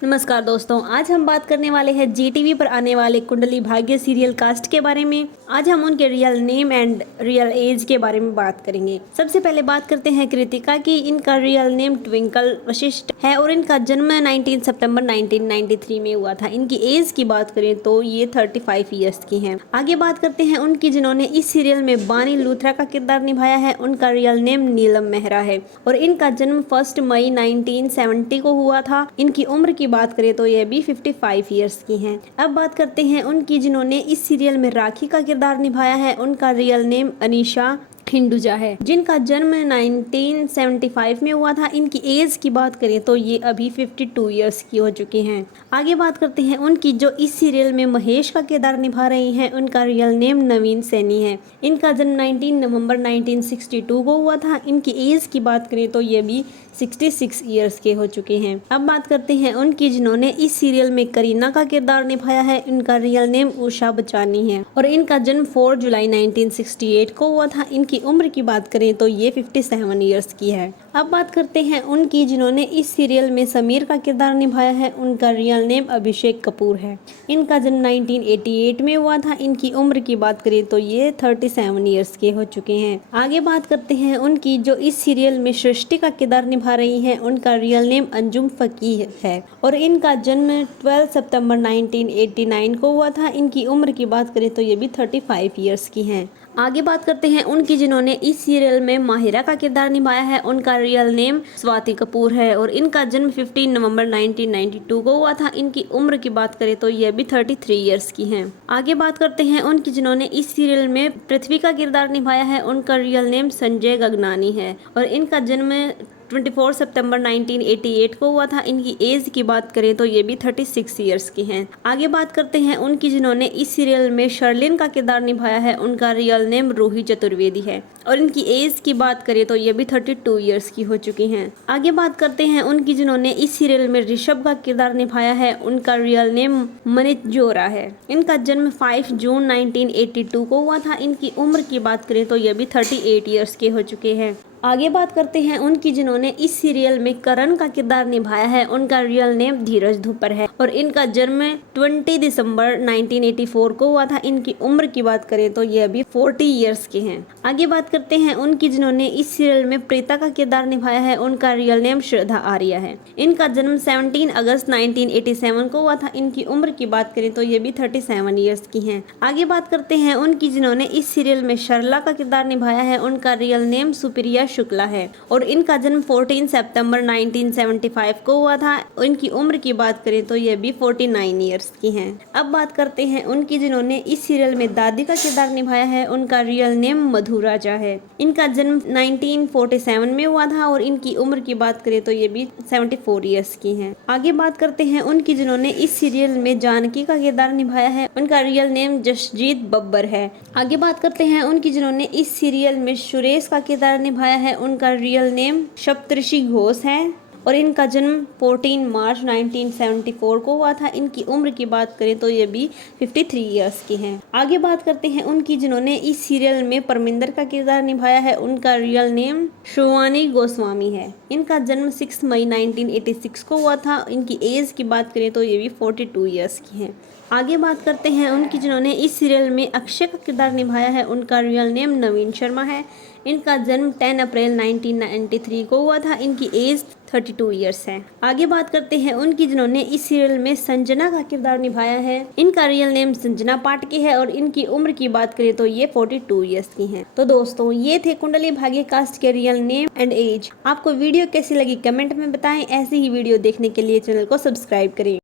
नमस्कार दोस्तों, आज हम बात करने वाले हैं जी टीवी पर आने वाले कुंडली भाग्य सीरियल कास्ट के बारे में। आज हम उनके real name and real age के बारे में बात करेंगे। सबसे पहले बात करते हैं कृतिका की। इनका रियल नेम ट्विंकल वशिष्ठ है और इनका जन्म 19 सितंबर 1993 में हुआ था। इनकी एज की बात करें तो ये 35 ईयर्स की हैं। आगे बात करते हैं उनकी जिन्होंने इस सीरियल में बानी लूथरा का किरदार निभाया है। उनका रियल नेम नीलम मेहरा है और इनका जन्म 1 मई 1970 को हुआ था। इनकी उम्र की बात करें तो यह भी 55 ईयर्स की हैं। अब बात करते हैं उनकी जिन्होंने इस सीरियल में राखी का किरदार निभाया है। उनका रियल नेम अनीशा हिंदुजा है, जिनका जन्म 1975 में हुआ था। इनकी एज की बात करें तो ये अभी 52 ईयर्स की हो चुकी हैं। आगे बात करते हैं उनकी जो इस सीरियल में महेश का किरदार निभा रही हैं। उनका रियल नेम नवीन सैनी है। इनका जन्म 19 नवंबर 1962 को हुआ था। इनकी एज की बात करें तो ये भी 66 ईयर्स के हो चुके हैं। अब बात करते हैं उनकी जिन्होंने इस सीरियल में करीना का किरदार निभाया है। इनका रियल नेम उषा बचानी है और इनका जन्म 4 जुलाई 1968 को हुआ था। इनकी उम्र की बात करें तो ये 57 ईयर्स की है। अब बात करते हैं उनकी जिन्होंने इस सीरियल में समीर का किरदार निभाया है। उनका रियल नेम अभिषेक कपूर है। इनका जन्म 1988 में हुआ था। इनकी उम्र की बात करें तो ये 37 ईयर्स के हो चुके हैं। आगे बात करते हैं उनकी जो इस सीरियल में सृष्टि का किरदार निभा रही हैं। उनका रियल नेम अंजुम फकीह है और इनका जन्म 12 सितंबर 1989 को हुआ था। इनकी उम्र की बात करें तो ये भी 35 ईयर्स की हैं। आगे बात करते हैं उनकी जिन्होंने इस सीरियल में माहिरा का किरदार निभाया है। उनका रियल नेम स्वाति कपूर है और इनका जन्म 15 नवंबर 1992 को हुआ था। इनकी उम्र की बात करें तो यह भी 33 ईयर्स की हैं। आगे बात करते हैं उनकी जिन्होंने इस सीरियल में पृथ्वी का किरदार निभाया है। उनका रियल नेम संजय गगनानी है और इनका जन्म 24 सितंबर 1988 को हुआ था। इनकी एज की बात करें तो ये भी 36 ईयर्स की हैं। आगे बात करते हैं उनकी जिन्होंने इस सीरियल में शर्लिन का किरदार निभाया है। उनका रियल नेम रूही चतुर्वेदी है और इनकी एज की बात करें तो ये भी 32 ईयर्स की हो चुकी हैं। आगे बात करते हैं उनकी जिन्होंने इस सीरियल में ऋषभ का किरदार निभाया है। उनका रियल नेम मनित जोरा है। इनका जन्म 5 जून 1982 को हुआ था। इनकी उम्र की बात करें तो ये भी 38 ईयर्स के हो चुके हैं। आगे बात करते हैं उनकी जिन्होंने इस सीरियल में करण का किरदार निभाया है। उनका रियल नेम धीरज धुपर है और इनका जन्म 20 दिसंबर 1984 को हुआ था। इनकी उम्र की बात करें तो ये अभी 40 ईयर्स के हैं। आगे बात करते हैं उनकी जिन्होंने इस सीरियल में प्रीता का किरदार निभाया है। उनका रियल नेम श्रद्धा आर्या है। इनका जन्म 17 अगस्त 1987 को हुआ था। इनकी उम्र की बात करें तो ये भी 37 ईयर्स की हैं। आगे बात करते हैं उनकी जिन्होंने इस सीरियल में सरला का किरदार निभाया है। उनका रियल नेम सुप्रिया शुक्ला है और इनका जन्म 14 सितंबर 1975 को हुआ था। इनकी उम्र की बात करें तो यह भी 49 ईयर्स की हैं। अब बात करते हैं उनकी जिन्होंने इस सीरियल में दादी का किरदार निभाया है। उनका रियल नेम मधु राजा है। इनका जन्म 1947 में हुआ था और इनकी उम्र की बात करें तो ये भी 74 ईयर्स की हैं। आगे बात करते हैं उनकी जिन्होंने इस सीरियल में जानकी का किरदार निभाया है। उनका रियल नेम जसजीत बब्बर है। आगे बात करते हैं उनकी जिन्होंने इस सीरियल में सुरेश का किरदार निभाया है। उनका रियल नेम सप्तऋषि घोष है और इनका जन्म 14 मार्च 1974 को हुआ था। इनकी उम्र की बात करें तो ये भी 53 ईयर्स की हैं। आगे बात करते हैं उनकी जिन्होंने इस सीरियल में परमिंदर का किरदार निभाया है। उनका रियल नेम शिवानी गोस्वामी है। इनका जन्म 6 मई 1986 को हुआ था। इनकी एज की बात करें तो ये भी 42 ईयर्स की हैं। आगे बात करते हैं उनकी जिन्होंने इस सीरियल में अक्षय का किरदार निभाया है। उनका रियल नेम नवीन शर्मा है। इनका जन्म 10 अप्रैल 1993 को हुआ था। इनकी एज 32 ईयर्स है। आगे बात करते हैं उनकी जिन्होंने इस सीरियल में संजना का किरदार निभाया है। इनका रियल नेम संजना पाटके है और इनकी उम्र की बात करें तो ये 42 ईयर्स की हैं। तो दोस्तों, ये थे कुंडली भाग्य कास्ट के रियल नेम एंड एज। आपको वीडियो कैसी लगी कमेंट में बताएं। ऐसी ही वीडियो देखने के लिए चैनल को सब्सक्राइब करें।